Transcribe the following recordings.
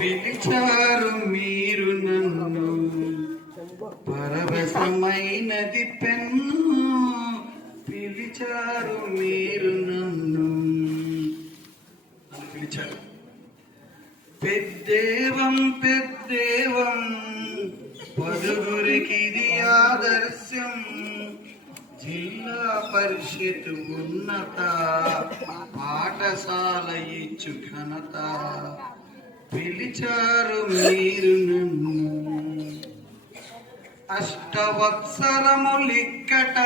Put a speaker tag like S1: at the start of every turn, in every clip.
S1: పిలిచారు మీరు నన్ను. పరవశమైనది పెన్ను పిలిచారు మీరు నన్ను. పిలిచారు. పెద్దేవం పెద్దేవం పదుగురికి ఇది ఆదర్శం. జిల్లా పరిషత్ ఉన్నత పాఠశాల ఇచ్చు ఘనత. పిలిచారు మీరు నన్ను. అష్టవత్సరములిక్కట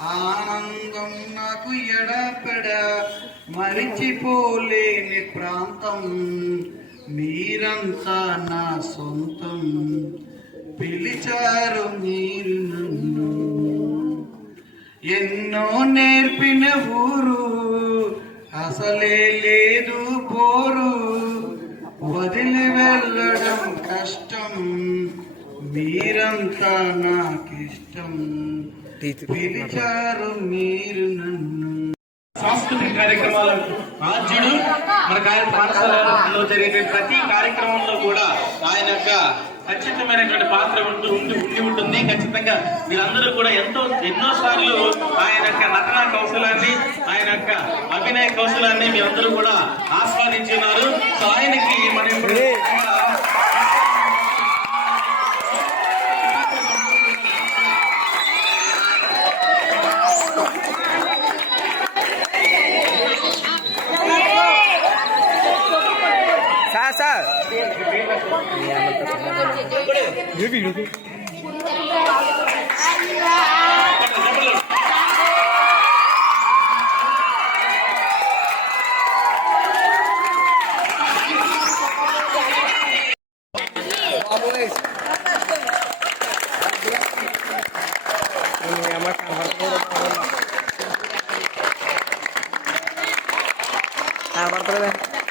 S1: ఆనందం నాకు ఎడపెడ మరిచిపోలేని ప్రాంతం. మీరంతా నా సొంతం. పిలిచారు మీరు నన్ను. ఎన్నో నేర్పిన ఊరు అసలే లేదు పోరు. కష్టం మీరంతా నాకిష్టం. పిలిచారు మీరు నన్ను.
S2: సాంస్కృతిక కార్యక్రమాల రాజ్యుడు మన కార్య పాఠశాలలో జరిగే ప్రతి కార్యక్రమంలో కూడా ఆయన యొక్క ఖచ్చితమైనటువంటి పాత్ర ఉంటూ ఉండి ఉండి ఉంటుంది. ఖచ్చితంగా మీరందరూ కూడా ఎంతో ఎన్నో సార్లు ఆయన యొక్క నటనా కౌశలాన్ని ఆయన యొక్క అభినయ కౌశలాన్ని మీరందరూ కూడా ఆస్వాదించున్నారు సో ఆయనకి మనం ఇప్పుడు
S3: ये भी Terima kasih.